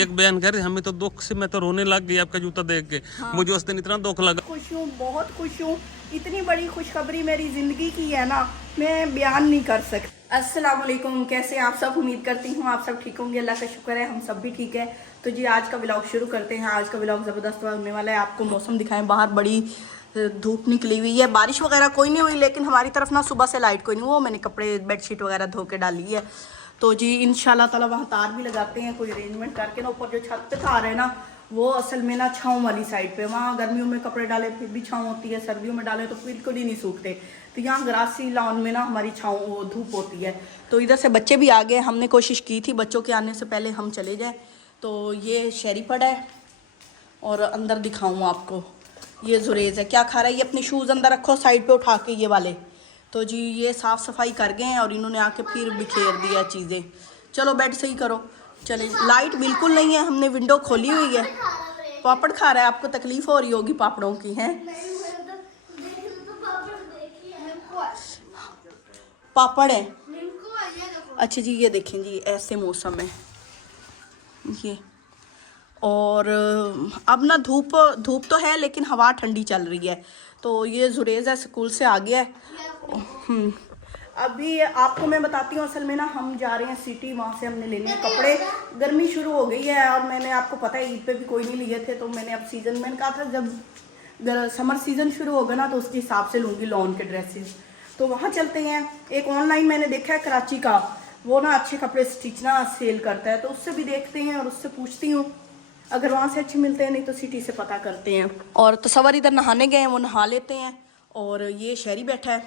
एक बयान कर रहे हमें तो दुख से मैं तो रोने लग गई आपका जूता देख के। हाँ। मुझे उस दिन इतना दुख लगा। खुश हूँ, बहुत खुश हूँ। इतनी बड़ी खुशखबरी मेरी ज़िंदगी की है ना, मैं बयान नहीं कर सकती। अस्सलाम वालेकुम, कैसे आप सब? उम्मीद करती हूँ आप सब ठीक होंगे। अल्लाह का शुक्र है हम सब भी ठीक है। तो जी आज का व्लॉग शुरू करते हैं। आज का व्लॉग ज़बरदस्त होने वाला है। आपको मौसम दिखाएं, बाहर बड़ी धूप निकली हुई है। बारिश वगैरह कोई नहीं हुई, लेकिन हमारी तरफ ना सुबह से लाइट कोई नहीं। वो मैंने कपड़े बेडशीट वगैरह धो के डाली है। तो जी इंशाल्लाह ताला वहाँ तार भी लगाते हैं, कोई अरेंजमेंट करके ना। ऊपर जो छत पे तार है ना, वो असल में ना छाँव वाली साइड पे, वहाँ गर्मियों में कपड़े डाले फिर भी छाँव होती है, सर्दियों में डाले तो बिल्कुल ही नहीं सूखते। तो यहाँ ग्रासी लॉन में ना हमारी छाँव धूप होती है। तो इधर से बच्चे भी आ गए। हमने कोशिश की थी बच्चों के आने से पहले हम चले जाए। तो ये शेरी पड़ा है और अंदर दिखाऊँ आपको, ये जुरेज है। क्या खा रहा है ये? अपने शूज़ अंदर रखो साइड पे उठा के, ये वाले। तो जी ये साफ़ सफाई कर गए हैं और इन्होंने आके फिर बिखेर दिया चीज़ें। चलो बेड सही करो। चले, लाइट बिल्कुल नहीं है, हमने विंडो खोली हुई है। पापड़ खा रहा है, आपको तकलीफ हो रही होगी पापड़ों की, हैं? पापड़ है, अच्छा जी। ये देखें जी, ऐसे मौसम है ये। और अब ना धूप तो है, लेकिन हवा ठंडी चल रही है। तो ये जुरेज है, स्कूल से आ गया है। अभी आपको मैं बताती हूँ, असल में ना हम जा रहे हैं सिटी, वहाँ से हमने लेने हैं कपड़े। गर्मी शुरू हो गई है और मैंने, आपको पता है ईद पे भी कोई नहीं लिए थे, तो मैंने अब सीज़न, मैंने कहा था जब समर सीज़न शुरू होगा ना तो उसके हिसाब से लूँगी लॉन के ड्रेसेस। तो वहाँ चलते हैं। एक ऑनलाइन मैंने देखा है कराची का, वो ना अच्छे कपड़े स्टिच ना सेल करता है, तो उससे भी देखते हैं और उससे पूछती हूँ। अगर वहाँ से अच्छे मिलते हैं, नहीं तो सिटी से पता करते हैं। और तसव्वुर इधर नहाने गए हैं, वो नहा लेते हैं। और ये शहरी बैठा है,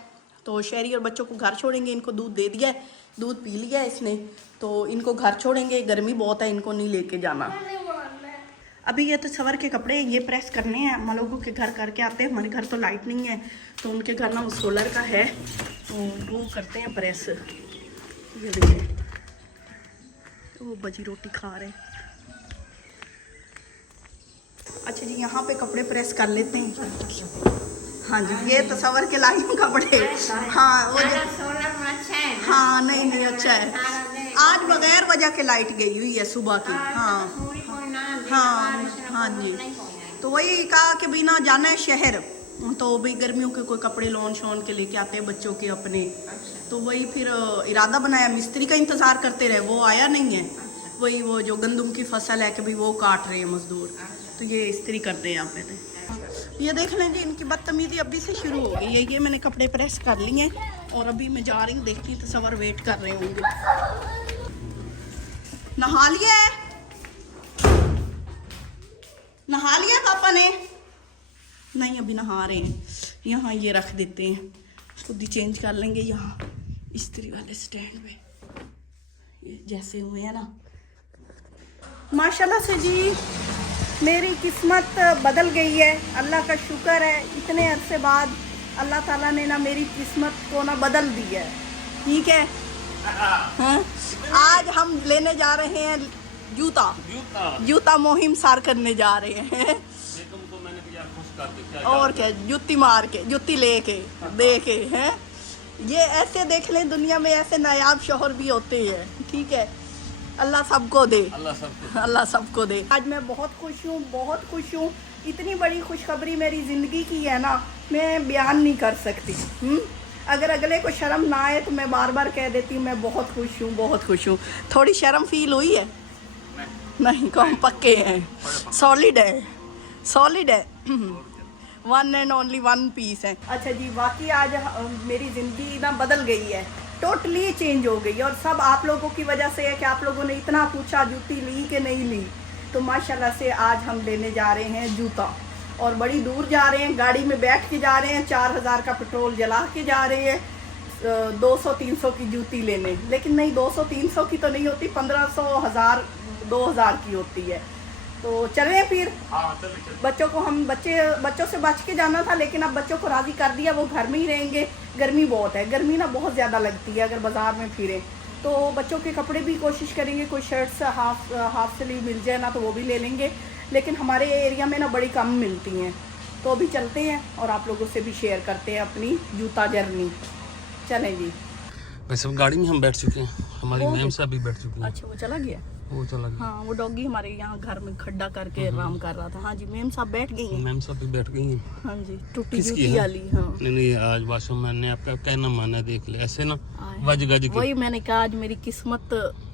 तो शहरी और बच्चों को घर छोड़ेंगे। इनको दूध दे दिया है, दूध पी लिया है इसने, तो इनको घर छोड़ेंगे। गर्मी बहुत है, इनको नहीं लेके जाना। अभी ये तसव्वुर के कपड़े ये प्रेस करने हैं। हम लोगों के घर करके आते हैं। हमारे घर तो लाइट नहीं है, तो उनके घर ना वो सोलर का है, तो वो करते हैं प्रेस। ये देखिए, वो बजी रोटी खा रहे हैं। अच्छा जी, यहाँ पे कपड़े प्रेस कर लेते हैं। हाँ जी, ये तसव्वुर के लाई हूँ कपड़े। हाँ वो हाँ, नहीं अच्छा है। आज बगैर वजह के लाइट गई हुई है सुबह की। हाँ हाँ जी। तो वही कहा कि बिना जाना है शहर, तो भाई गर्मियों के कोई कपड़े लॉन शॉन के लेके आते हैं बच्चों के अपने। तो वही फिर इरादा बनाया, मिस्त्री का इंतज़ार करते रहे, वो आया नहीं है। वही वो जो गंदम की फसल है कि भाई वो काट रहे हैं मजदूर, तो ये इस्त्री करते हैं यहाँ पे। ये देख लें जी, इनकी बदतमीजी अभी से शुरू हो गई है। ये मैंने कपड़े प्रेस कर लिए और अभी मैं जा रही हूँ, देखती तसव्वुर वेट कर रहे होंगे। नहा लिया है? नहा लिया पापा ने? नहीं, अभी नहा रहे हैं। यहाँ ये रख देते हैं, खुद ही चेंज कर लेंगे यहाँ इस्त्री वाले स्टैंड पे। ये जैसे हुए हैं ना, माशाल्लाह से जी मेरी किस्मत बदल गई है। अल्लाह का शुक्र है, इतने अरसे बाद अल्लाह ताला ने ना मेरी किस्मत को ना बदल दी है। ठीक है, हाँ? आज हम लेने जा रहे हैं जूता मुहिम सार करने जा रहे हैं। और क्या, जुत्ती मार के, जुत्ती लेके दे के हैं। ये ऐसे देख लें, दुनिया में ऐसे नायाब शोहर भी होते हैं। ठीक है, अल्लाह सबको दे, अल्लाह सबको दे। आज मैं बहुत खुश हूँ, बहुत खुश हूँ। इतनी बड़ी खुशखबरी मेरी ज़िंदगी की है ना, मैं बयान नहीं कर सकती। अगर अगले को शर्म ना आए तो मैं बार बार कह देती हूँ मैं बहुत खुश हूँ, बहुत खुश हूँ। थोड़ी शर्म फील हुई है? नहीं, कौन पक्के हैं, सॉलिड है, सॉलिड है। One and only one piece है। अच्छा जी, बाकी आज मेरी ज़िंदगी ना बदल गई है, टोटली चेंज हो गई। और सब आप लोगों की वजह से है कि आप लोगों ने इतना पूछा जूती ली कि नहीं ली। तो माशाल्लाह से आज हम लेने जा रहे हैं जूता, और बड़ी दूर जा रहे हैं, गाड़ी में बैठ के जा रहे हैं। 4000 का पेट्रोल जला के जा रहे हैं 200-300 की जूती लेने। लेकिन नहीं, 200-300 की तो नहीं होती, 1500, 1000, 2000 की होती है। तो चलें फिर। बच्चों को हम बच्चों से बच के जाना था, लेकिन अब बच्चों को राज़ी कर दिया, वो घर में ही रहेंगे। गर्मी बहुत है, गर्मी ना बहुत ज़्यादा लगती है अगर बाज़ार में फिरें। तो बच्चों के कपड़े भी कोशिश करेंगे, कोई शर्ट्स हाफ स्लीव मिल जाए ना तो वो भी ले लेंगे। लेकिन हमारे एरिया में ना बड़ी कम मिलती हैं। तो अभी चलते हैं और आप लोगों से भी शेयर करते हैं अपनी जूता जर्नी। चलें जी। वैसे गाड़ी में हम बैठ चुके हैं, हमारी मैम साहब भी बैठ चुकी हैं। अच्छा, वो चला गया? वो चला गया। हाँ, वो डॉगी हमारे यहाँ घर में खड्डा करके आराम कर रहा था। हाँ जी, मेम साहब बैठ गई हैं। मैम सब भी बैठ गई हैं। हाँ जी, टूटी किसकी जूती है? वाली। हाँ, नहीं आज वाशो मैंने आपका कहना माना, देख ले ऐसे ना वज गज के वही मैंने कहा आज मेरी किस्मत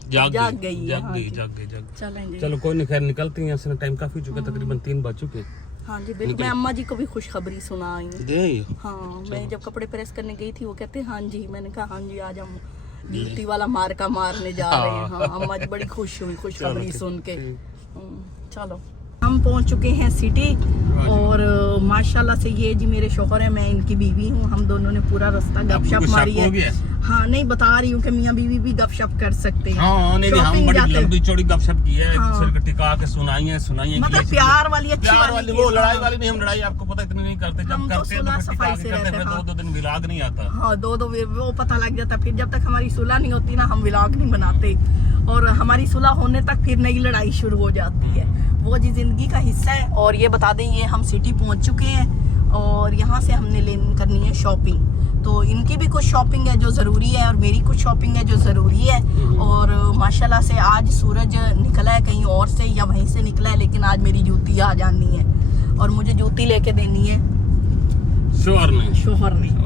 जाग गई है। हाँ जी। जाग गई। चलें जी। चलो कोई नहीं, खैर निकलते हैं यहाँ से, टाइम काफी चुका, तकरीबन 3 बज चुके। हाँ जी बिल्कुल। मैं अम्मा जी को भी खुशखबरी सुनाई। दे हाँ, मैं जब कपड़े प्रेस करने गई थी वो कहते हाँ जी, मैंने कहा हाँ जी आज हम जूती वाला मार्का मारने जा रहे हैं। हाँ, अम्मा जी बड़ी खुश हुई खुशखबरी सुन के। चलो हम पहुंच चुके हैं सिटी और माशाल्लाह से ये जी मेरे शौहर है, मैं इनकी बीवी हूँ। हम दोनों ने पूरा रास्ता गपशप मारी है। हाँ, नहीं बता रही हूँ कि मियाँ बीवी भी गपशप कर सकते हैं। हाँ, नहीं हम बड़ी लंबी चौड़ी गपशप की है, हाँ। सिर टिका के सुनाई मतलब प्यार वाली, अच्छी वाली। वो लड़ाई वाली नहीं, हम लड़ाई आपको पता इतनी नहीं करते, जब करते हैं तो सफाई से रहते हैं। 2 दिन विलाग नहीं आता। हाँ, दो वो पता लग जाता। फिर जब तक हमारी सुलह नहीं होती ना, हम व्लॉग नहीं बनाते, और हमारी सुलह होने तक फिर नई लड़ाई शुरू हो जाती है। वो जी जिंदगी का हिस्सा है। और ये बता दें, ये हम सिटी पहुंच चुके हैं और यहाँ से हमने करनी है शॉपिंग। तो इनकी भी कुछ शॉपिंग है जो ज़रूरी है और मेरी कुछ शॉपिंग है जो ज़रूरी है। और माशाल्लाह से आज सूरज निकला है कहीं और से या वहीं से निकला है, लेकिन आज मेरी जूती आ जानी है और मुझे जूती लेके देनी है शोहर ने।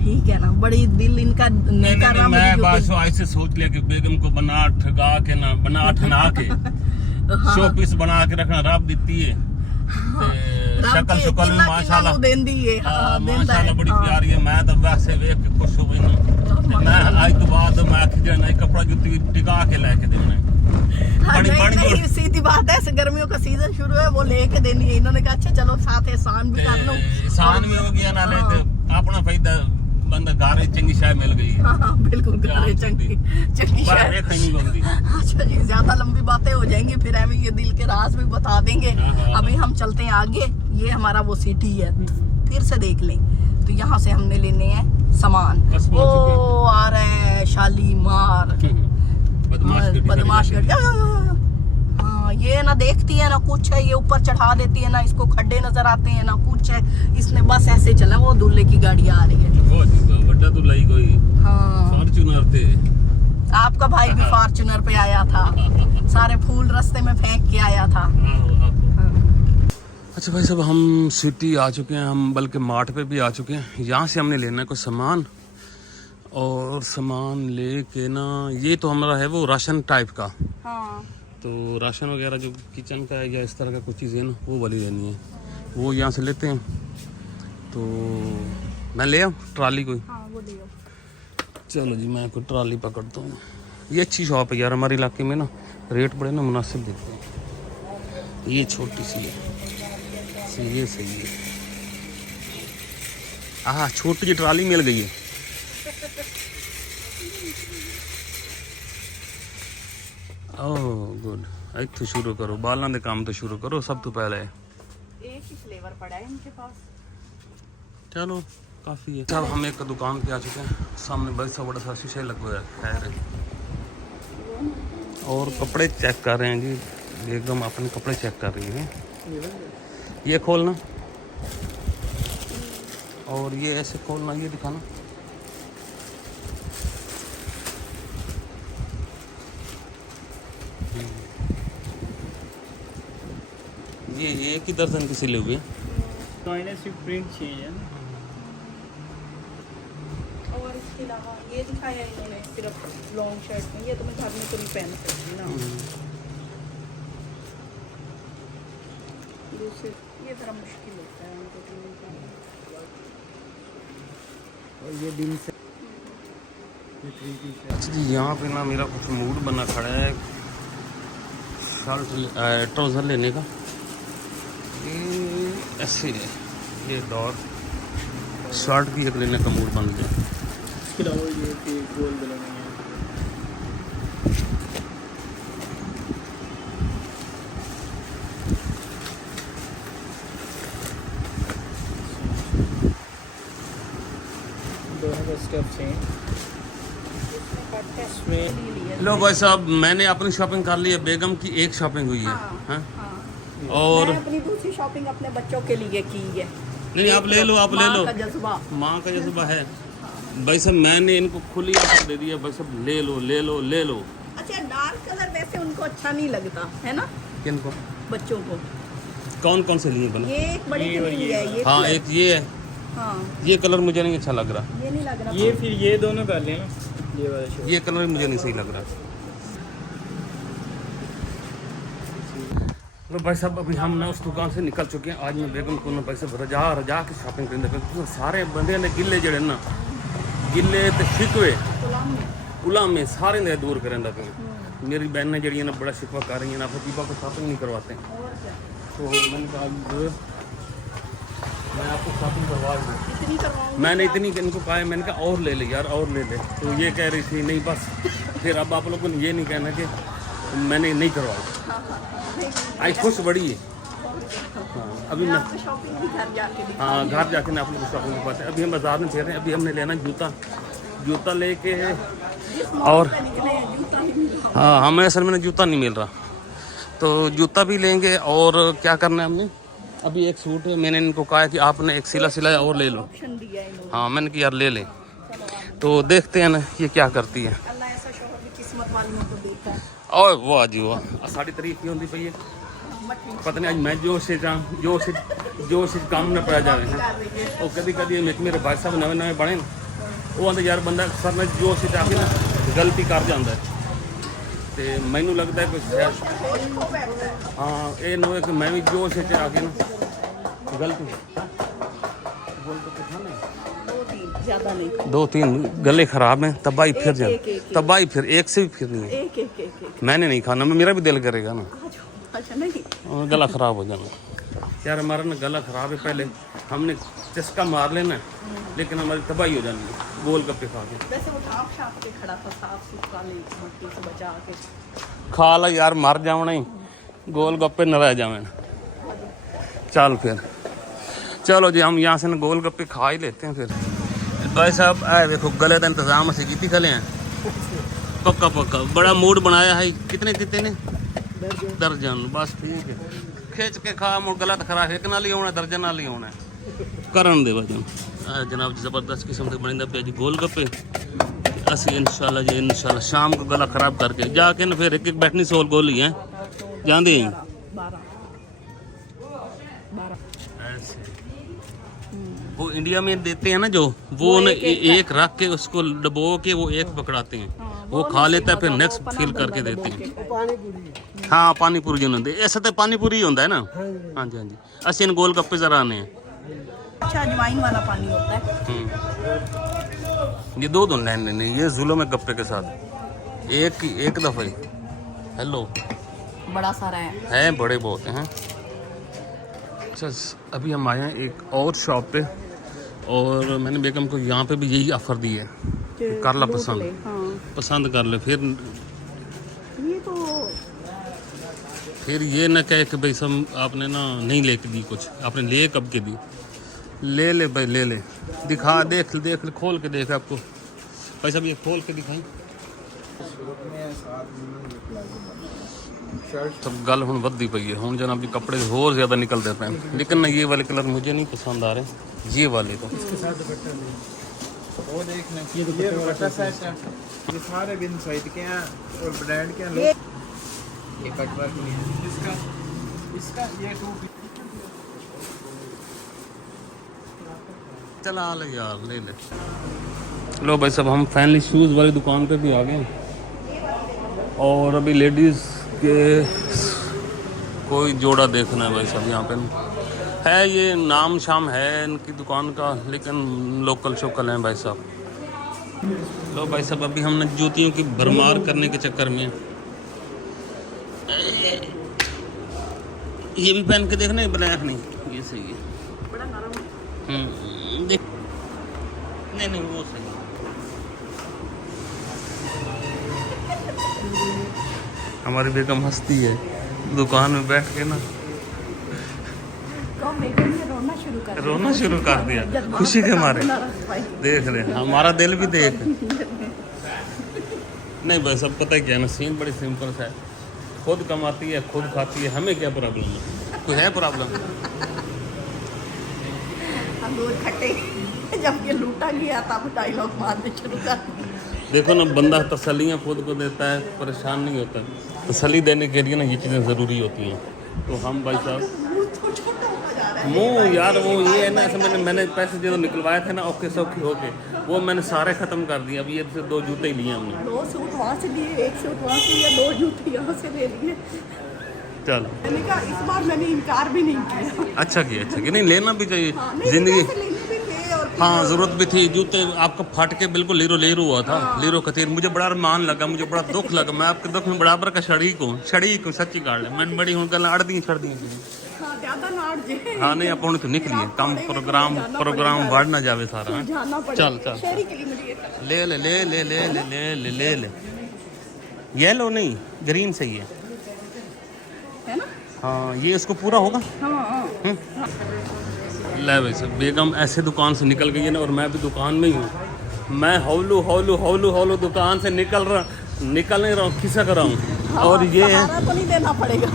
ठीक है ना, बड़ी दिल इनका नहीं कर रहा। मैं बस ऐसे सोच लिया कि बेगम को बना ठगा के ना बना ठना के शो पीस बना के रखना रब देती है। शक्ल में माशाल्लाह देंदी है। माशाल्लाह बड़ी प्यारी है। मैं तो वैसे देख के खुश हो गई ना। मैं आज तो बाद मैं आखिर नई कपड़ा जुत्ती टिका के लेके देना है। नहीं, सीधी बात है, गर्मियों का सीजन शुरू है, वो लेके देनी है। इन्होंने कहा अच्छा चलो साथ एहसान भी कर लो। एहसान भी हो गया ना, ले अपना फायदा बंदा गारे चंगी शाय मिल गई है। हाँ, बिल्कुल गारे चंगी शाय। अच्छा जी, ज्यादा लंबी बातें हो जाएंगी, फिर हमें ये दिल के राज भी बता देंगे। अभी हम चलते हैं आगे। ये हमारा वो सिटी है, फिर से देख लें। तो यहाँ से हमने लेने हैं सामान। वो आ रहा है शालीमार बदमाश गड्ढा। हाँ, ये ना देखती है ना कुछ है, ये ऊपर चढ़ा देती है ना, इसको खड्डे नजर आते हैं ना कुछ है। इसने बस ऐसे चला, वो दूल्हे की गाड़ी आ रही है। बड़ा दूल्हा कोई फॉर्च्यूनर थे। आपका भाई भी फॉर्च्यूनर पे आया था, सारे फूल रास्ते में फेंक के आया था। अच्छा भाई साहब, हम सिटी आ चुके हैं, हम बल्कि मार्ट पे भी आ चुके हैं। यहाँ से हमने लेना है कुछ सामान, और सामान लेके ना, ये तो हमारा है वो राशन टाइप का। हाँ। तो राशन वगैरह जो किचन का है या इस तरह का कुछ चीज़ें ना, वो वाली लेनी है, वो यहाँ से लेते हैं। तो मैं ले आऊँ ट्राली कोई? हाँ, वो ले आओ। चलो जी, मैं कोई ट्राली पकड़ता हूँ। ये अच्छी शॉप है यार, हमारे इलाके में ना रेट बड़े ना मुनासिब देते हैं। ये छोटी सी है, ये सही है। हाँ, छोटी सी ट्राली मिल गई है। Oh good. तो शुरू करो, बालों के काम तो शुरू करो सब तो पहले। एक ही फ्लेवर पड़ा है इनके पास। चलो काफ़ी है। अब हम एक दुकान पे आ चुके हैं, सामने बड़ा सा शीशा लगा है। खैर, और कपड़े चेक कर रहे हैं जी, एकदम अपने कपड़े चेक कर रही हैं। ये खोलना और ये ऐसे खोलना, ये दिखाना। ये एक ही दर्जन की सिले हुए तो इन्हें सिर्फ प्रिंट चाहिए ना। और इसके अलावा ये दिखाया इन्होंने सिर्फ लॉन्ग शर्ट में, ये तो मैं घर में तो नहीं पहन सकती ना। दूसरे ये थोड़ा मुश्किल होता है उनको और ये दिन से ये 3 पीस है। अच्छा जी, यहाँ पे ना मेरा कुछ मूड बना खड़ा है शर्ट ट्राउज़र लेने का। ये ऐसे है, ये डॉट शर्ट भी एक लेने का मूड बन गया। इसके अलावा ये कि गोल बनाना है। दोनों का स्टेप सेम। लो भाई साहब, मैंने अपनी शॉपिंग कर ली है, बेगम की एक शॉपिंग हुई है। हाँ? और मैंने अपनी दूसरी शॉपिंग अपने बच्चों के लिए की है। नहीं, आप ले लो, आप ले लो। माँ का जज्बा, माँ का जज्बा है भाई साहब। मैंने इनको खुली ऑफर दे दिया भाई साहब, ले लो ले लो ले लो। अच्छा डार्क कलर वैसे उनको अच्छा नहीं लगता है ना, किनको? बच्चों को। कौन कौन से लिए बने? ये एक बड़े के लिए है ये हाँ कलर। एक ये है, हाँ ये कलर मुझे नहीं अच्छा लग रहा। ये नहीं लग रहा। ये फिर ये दोनों कर लेना, ये वाला शो। ये कलर मुझे नहीं सही लग रहा। तो भाई साहब अभी हम ना उस दुकान से निकल चुके हैं। आज मैं बेगम को ना पैसे रजा के शॉपिंग करने लगा। सारे बंदे ने गिले जड़े ना, गिले ते शिकवे उला में सारे ने दूर करें दा। मेरी बहन ने जड़ी ना बड़ा शिकवा कर रही है ना, अपने दीपा को शॉपिंग नहीं करवाते हैं। तो मैंने कहा मैं आपको शॉपिंग करवा दूँ। इतनी करवाऊंगी। मैंने इतनी इनको कहा है, मैंने कहा और ले ले यार और ले ले। तो ये कह रही थी नहीं बस। फिर अब आप लोगों ने ये नहीं कहना कि मैंने नहीं करवाया। आई खुश बड़ी है। हाँ अभी मैं आपको शॉपिंग भी घर जाके दिखा। हाँ घर जाके ना आप लोग शॉपिंग कर पाते हैं। अभी हम बाजार में फिर रहे हैं। अभी हमने लेना जूता लेके और निकले हैं, जूता नहीं मिल रहा। हाँ हमें असल में जूता नहीं मिल रहा, तो जूता भी लेंगे। और क्या करना है हमने, अभी एक सूट है, मैंने इनको कहा है कि आपने एक सिला और ले लो। ऑप्शन दिया है इन्होंने। हाँ मैंने कि यार ले लें, तो देखते हैं ना ये क्या करती है। अल्लाह ऐसा शौहर भी किस्मत वालों को देता है। और वाह जी वाह, साड़ी तारीफ की होती पई है। पता नहीं आज मैं जोश से काम न पड़ा जाए। और कभी कभी मेरे भाई साहब नवे बने ना, वो आते यार बंदा सर में जोश से आके ना गलती कर जाता है। तो मैनू लगता है कुछ हाँ ये ना हो कि मैं भी जोश से आके ना गलती ज्यादा नहीं। 2-3 गले खराब हैं, तबाही फिर जाए। तबाही फिर एक से भी फिर नहीं है। एक मैंने नहीं खाना, मेरा भी दिल करेगा ना। अच्छा नहीं गला खराब हो जाना यार, हमारा ना गला खराब है। पहले हमने चस्का मार लेना, लेकिन हमारी तबाही हो जानी है गोल गप्पे खा के। वैसे वो ढाप छाप के खड़ा था, साफ सुथरा नहीं, मट्टी से बचा के। खा ला यार, मर जावना ही, गोल गप्पे न रह जावे। चल फिर चलो जी, हम यहाँ से ना गोल गप्पे खा ही लेते हैं फिर। भाई साहब आए देखो, गले का इंतजाम असी की खले हैं पक्का बड़ा मूड बनाया है। कितने ने दर्जन, बस ठीक है। खिंच के खा, मुड़ गला तो खराब एक नाल ही होना, दर्जन नाल ही होना करन दे वजन। जनाब जी जबरदस्त किस्म के बने पे जी गोल गप्पे। असी इंशाल्लाह शाम को गला खराब करके जाके ना फिर एक बैठनी सोल गोली है जाते हैं। 12 ऐसे वो इंडिया में देते हैं ना जो, वो ना एक रख के उसको डबो के वो एक पकड़ाते हैं, वो खा लेता है, फिर नेक्स्ट फिल करके देते हैं। हाँ पानी पूरी जिन्होंने ऐसा तो पानी पूरी ही होता है ना। हाँ जी असि इन गोल गप्पे जरा आने हैं। अच्छा अजवाइन वाला पानी होता है। ये दो नहीं, ये जुल्म है गप्पे के साथ। एक दफा ही। हेलो बड़ा सारा है बड़े बहुत हैं। अच्छा अभी हम आए हैं एक और शॉप पे, और मैंने बेगम को यहाँ पे भी यही ऑफर दी है, कर ला पसंद। हाँ। पसंद कर ले, फिर ये ना कहे कि भाई सब आपने ना नहीं लेके दी कुछ, आपने ले कब के दी। ले ले भाई ले ले, दिखा देख खोल के देख। आपको भाई साहब ये खोल के दिखाई। तब गल हुण वधी पई है, हुण जनाब जी कपड़े होर ज़्यादा निकलते पे, लेकिन ना ये वाले कलर मुझे नहीं पसंद आ रहे, ये वाले तो। इसके साथ दुपट्टा नहीं, वो देखना ये दुपट्टा सेट है, ये सारे बिन साइड के हैं और ब्रांड के हैं। लोग ये कट वर्क नहीं है इसका ये 2 चला ले यार ले ले। लो भाई साहब हम फाइनली शूज़ वाली दुकान पे भी आ गए, और अभी लेडीज़ के कोई जोड़ा देखना है भाई साहब। यहाँ पे है ये नाम शाम है इनकी दुकान का, लेकिन लोकल शोकल हैं भाई साहब। लो भाई साहब अभी हमने जूतियों की भरमार करने के चक्कर में ये भी पहन के देखना है, ब्लैक नहीं, ये सही है। बड़ा नरम देख नहीं वो सही है। हमारी बेगम हंसती है दुकान में बैठ के ना, रोना शुरू कर दिया खुशी के मारे। देख रहे हमारा दिल भी देख। नहीं भाई सब पता है क्या ना, सीन बड़ी सिंपल सा है, खुद कमाती है खुद खाती है, हमें क्या प्रॉब्लम है? कोई है प्रॉब्लम? अंगूर खट्टे जब ये लूटा गया तब डायलॉग मारने शुरू कर दिए। देखो ना, बंदा तसल्लियाँ खुद को देता है, परेशान नहीं होता। तसल्ली देने के लिए ना ये चीज़ें ज़रूरी होती हैं। तो हम भाई साहब मुँह यार वो ये है ना, ऐसे मैंने पैसे जो निकलवाए थे ना औखे सौखे होके, वो मैंने सारे ख़त्म कर दिए। अभी ये से 2 जूते ही लिए हमने। 2 सूट वहाँ से लिए, 1 सूट वहाँ से लिया, 2 जूते यहाँ से ले लिए। चलो, मैंने कहा इस बार मैंने इनकार भी नहीं किया। अच्छा किया, अच्छा किया। नहीं लेना भी चाहिए ज़िंदगी। हाँ ज़रूरत भी थी। जूते आपका फट के बिल्कुल लीरो हुआ था, लीरो कतीर। मुझे बड़ा अरमान लगा, मुझे बड़ा दुख लगा। मैं आपके दुख में बराबर का शरीक हूँ सच्ची गाड़ है। मैंने बड़ी हूँ गल अड़ दी छड़ दी। हाँ नहीं अपन तो निकलिए, कम प्रोग्राम बढ़ ना जावे सारा। चल ले ले ले ले ले ले ले ले ले ले। येलो नहीं, ग्रीन सही है ना? हाँ ये इसको पूरा होगा। ले वैसे बेगम ऐसे दुकान से निकल गई है ना, और मैं भी दुकान में ही हूँ। मैं हौलू हौलू हौलू हौलू दुकान से निकल नहीं रहा हूँ, खिसक रहा हूँ। और ये तो नहीं देना पड़ेगा।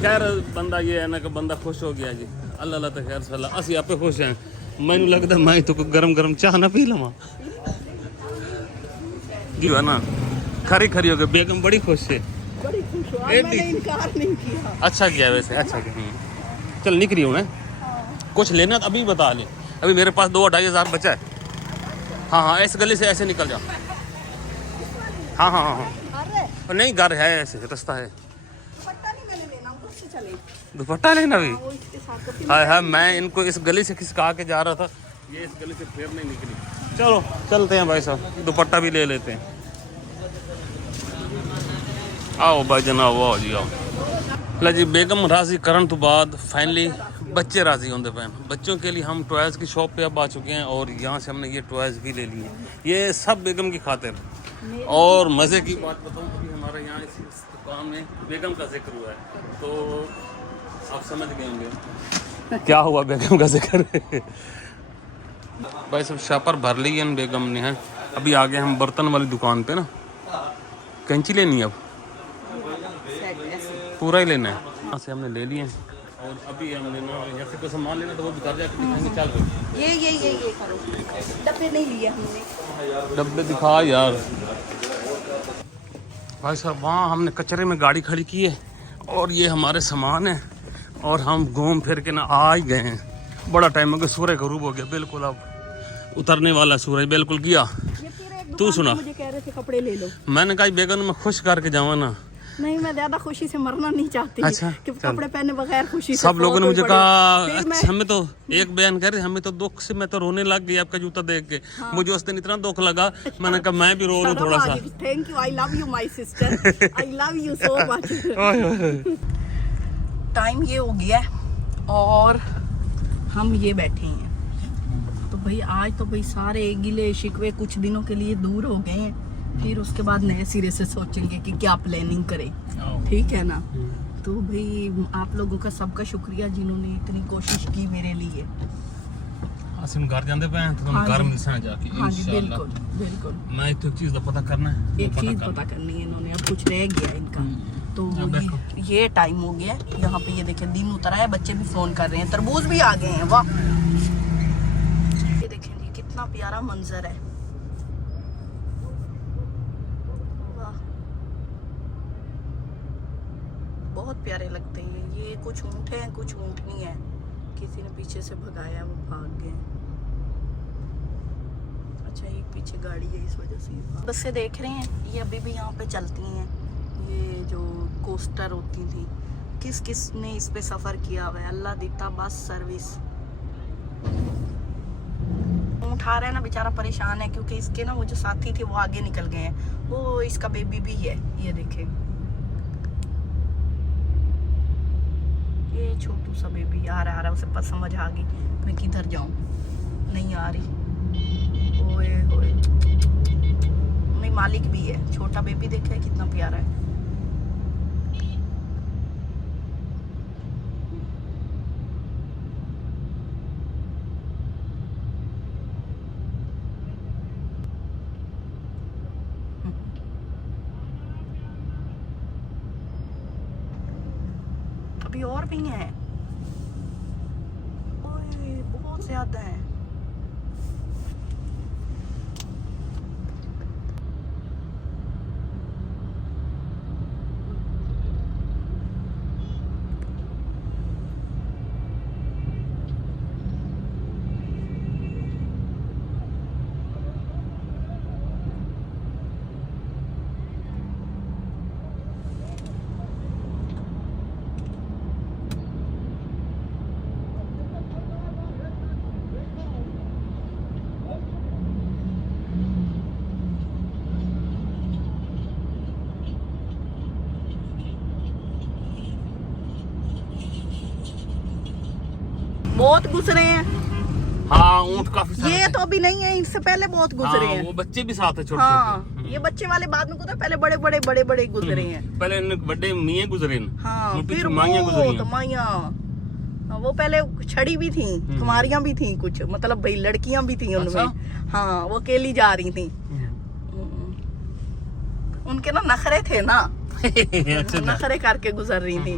खैर बंदा ये है ना कि बंदा खुश हो गया जी। अल्लाह तो खैर सला असी आपे खुश हैं। मैनू लगता मैं तो गरम चाह ना पी लवा जो है ना। खरी हो गई बेगम, बड़ी खुश है। बड़ी खुश हुआ, मैंने इनकार नहीं किया। अच्छा किया वैसे, अच्छा किया। चल निकली हूँ मैं। कुछ लेना तो अभी बता ले। अभी मेरे पास 2-2.5 हज़ार बचा है। हाँ इस गली से ऐसे निकल जाओ। हाँ नहीं घर है, ऐसे रास्ता है। दुपट्टा लेना भी हाँ मैं इनको इस गली से खिसका के जा रहा था, ये इस गली से फिर नहीं निकली। चलो चलते हैं भाई साहब, दुपट्टा भी ले लेते हैं। आओ भाई जनाब, आओ जी आओ। ला जी बेगम राजी करन तो बाद फाइनली बच्चे राजी होंगे पैन। बच्चों के लिए हम टॉयज़ की शॉप पे अब आ चुके हैं, और यहाँ से हमने ये टॉयज़ भी ले लिए। ये सब बेगम की खातिर। और मज़े की बात बताऊँ, अभी हमारे यहाँ इस दुकान में बेगम का जिक्र हुआ है, तो आप समझ गए होंगे क्या हुआ बेगम का जिक्र। भाई सब शापर भर ली है बेगम ने है। अभी आगे हम बर्तन वाली दुकान पे ना, कैंची लेनी है अब, पूरा ही लेना है। यहाँ से हमने ले लिए और अभी हम लेना या फिर कोई सामान लेना तो वो घर जाके दिखाएंगे। चल ये करो, डब्बे नहीं लिए हमने। डब्बे दिखा यार। भाई साहब वहाँ हमने कचरे में गाड़ी खड़ी की है, और ये हमारे सामान है, और हम घूम फिर के ना आ ही गए हैं। बड़ा टाइम हो गया, सूरज गरूब हो गया बिल्कुल, अब उतरने वाला सूरज बिल्कुल गया। तू सुना, मुझे कह रहे थे कपड़े ले लो। मैंने कहा बेगम मैं खुश करके जाऊँ ना। नहीं मैं ज्यादा खुशी से मरना नहीं चाहती। अच्छा, कि कपड़े पहने बगैर खुशी से। सब लोगों ने मुझे कहा अच्छा, हमें तो एक बयान कर रहे, हमें तो दुख से मैं तो रोने लग गई आपका जूता देख के। हाँ। मुझे उस दिन इतना दुख लगा, मैंने कहा मैं भी रो लूं थोड़ा सा। Thank you, I love you my sister, I love you so much. Time ये हो गया और हम ये बैठे हैं, तो भाई आज तो भाई सारे गिले शिकवे कुछ दिनों के लिए दूर हो गए हैं। फिर उसके बाद नए सिरे से सोचेंगे कि क्या प्लानिंग करें, ठीक है ना। तो भाई आप लोगों का सबका शुक्रिया जिन्होंने इतनी कोशिश की मेरे लिए। ਅਸੀਂ घर ਜਾਂਦੇ ਪਏ ਹਾਂ, ਤੁਹਾਨੂੰ घर मिलना जाके इंशाल्लाह। बिल्कुल मैं एक चीज का पता करना है, एक चीज पता करनी है इन्होंने, अब कुछ रह गया इनका। तो ये टाइम हो गया यहाँ पे, ये देखें दिन उतरा है, बच्चे भी फोन कर रहे हैं, तरबूज भी आ गए हैं। वाह ये देखें जी कितना प्यारा मंजर है, वाह बहुत प्यारे लगते हैं। ये कुछ ऊँट हैं कुछ ऊँटनी है, किसी ने पीछे से भगाया वो भाग गए। अच्छा एक पीछे गाड़ी है इस वजह से। बस से देख रहे हैं ये अभी भी यहाँ पे चलती हैं, ये जो कोस्टर होती थी। किस किस ने इस पे सफ़र किया हुआ है, अल्लाह देता बस सर्विस। उठा रहे हैं ना, बेचारा परेशान है क्योंकि इसके ना वो जो साथी थे वो आगे निकल गए हैं। वो इसका बेबी भी है, ये देखें ये छोटू सा बेबी आ रहा है, उसे पता समझ आ गई मैं किधर जाऊं, नहीं आ रही। ओए ओए नहीं मालिक भी है, छोटा बेबी देखा है कितना प्यारा है। अभी और भी हैं, ओए बहुत ज्यादा है। बहुत गुजरे हैं। हाँ ऊँट काफी सारे ये थे। तो अभी नहीं है, इससे पहले बहुत गुजरे हाँ, हैं। वो बच्चे भी साथ है छोटे हाँ ये बच्चे वाले बाद में गुजरे, पहले बड़े बड़े बड़े बड़े गुजरे हैं। पहले इनके बड़े मियाँ गुजरे न। हाँ उन फिर पीछे माइयाँ गुजरी वो हैं। तो माइया, वो पहले छड़ी भी थी, कुमारियां भी थी कुछ, मतलब भाई लड़कियां भी थी उनमें। अच्छा? हाँ वो अकेली जा रही थी। उनके ना नखरे थे ना, अच्छा ना। नखरे करके गुजर रही थी।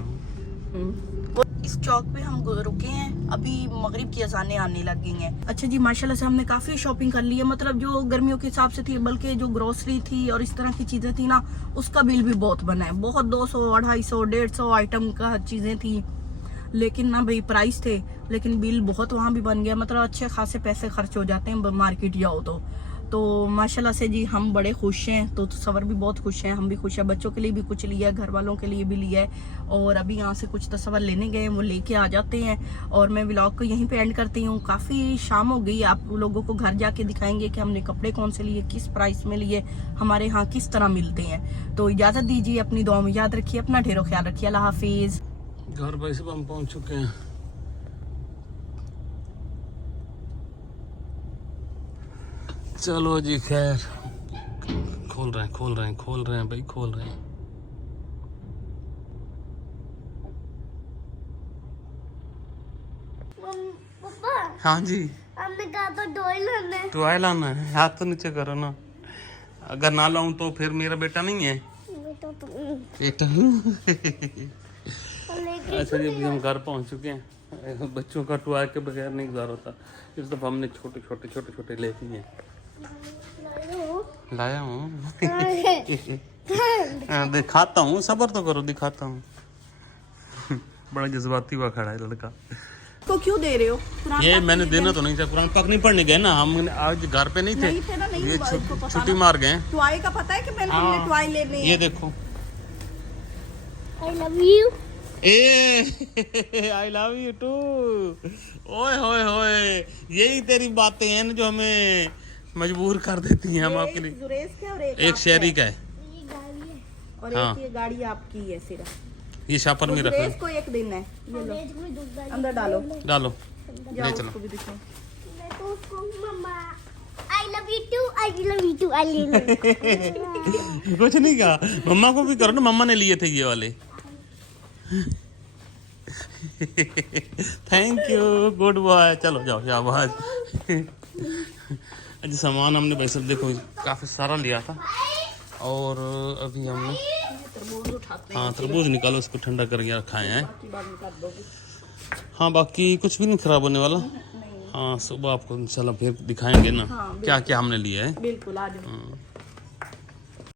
वो इस चौक पे हम रुके हैं, अभी मगरिब की अजानें आने लग गई हैं। अच्छा जी माशाल्लाह से हमने काफी शॉपिंग कर ली है, मतलब जो गर्मियों के हिसाब से थी, बल्कि जो ग्रोसरी थी और इस तरह की चीजें थी ना, उसका बिल भी बहुत बना है, बहुत 200 250 150 आइटम का चीजें थी। लेकिन ना भाई प्राइस थे, लेकिन बिल बहुत वहाँ भी बन गया, मतलब अच्छे खासे पैसे खर्च हो जाते हैं मार्केट जाओ तो माशाल्लाह से जी हम बड़े खुश हैं। तो तसव्वुर भी बहुत खुश हैं, हम भी खुश हैं, बच्चों के लिए भी कुछ लिया है, घर वालों के लिए भी लिया है। और अभी यहाँ से कुछ तसव्वुर लेने गए हैं, वो लेके आ जाते हैं। और मैं व्लॉग को यहीं पे एंड करती हूँ, काफ़ी शाम हो गई। आप लोगों को घर जाके दिखाएंगे कि हमने कपड़े कौन से लिए, किस प्राइस में लिए, हमारे यहाँ किस तरह मिलते हैं। तो इजाज़त दीजिए, अपनी दुआ में याद रखिए, अपना ढेरों ख्याल रखिए। अल्लाह हाफिज़। घर पर सब हम पहुंच चुके हैं। चलो जी खैर, खोल रहे हैं भाई, खोल रहे हैं। पापा हाँ जी, हमने कहा तो टॉय लाना है। तो आए लाना है, हाथ तो नीचे करो ना। अगर ना लाऊं तो फिर मेरा बेटा नहीं है। बेटा तो बेटा लेके अच्छा जी, अभी हम घर पहुंच चुके हैं। बच्चों का टॉय के बगैर नहीं गुजारा होता। इस दफा हमने छोटे लेके हैं, लाया हूँ। दिखाता हूँ, सब्र तो करो, दिखाता हूँ। बड़ा जज्बाती हुआ खड़ा है लड़का। को क्यों दे रहे हो? ये मैंने देना तो नहीं था, कुरान पाक नहीं पढ़ने गए ना हम, आज घर पे नहीं थे, नहीं थे ना, नहीं ये हुआ, इसको पता छुट्टी ना। मार गए। टॉय का पता है कि मैंने हमने टॉय लेने हैं। ये देखो, आई लव यू। ए आई लव यू टू। ओए होए होए, यही तेरी बातें हैं ना जो हमें मजबूर कर देती हैं हम आपके लिए। जुरेज का और एक शहरी का है, ये गाड़ी है। और हाँ। एक ये गाड़ी आपकी है सिर्फ। ये शापर में रख जुरेज लो, को एक दिन है, ये लो अंग्रेज में डूब गई। अंदर डालो, डालो, जाओ ले चलो। उसको भी दिखाओ। मैं तो उसको मम्मा I love you too, I love you too, I love you. कुछ नहीं कहा, मम्मा को भी करो ना, मम्मा ने लिए थे ये वाले। Thank you, good boy. चलो जाओ शाबाश। अच्छा सामान हमने भाई सब देखो काफ़ी सारा लिया था, और अभी हमने तरबूज उठाते हैं, हाँ तरबूज निकालो, उसको ठंडा करके रखाए हैं। बाकी बाद में कर दोगे। हाँ बाकी कुछ भी नहीं खराब होने वाला। हाँ सुबह आपको इंशाल्लाह फिर दिखाएंगे ना हाँ, क्या क्या हमने लिया है। बिल्कुल आ जाओ। हाँ।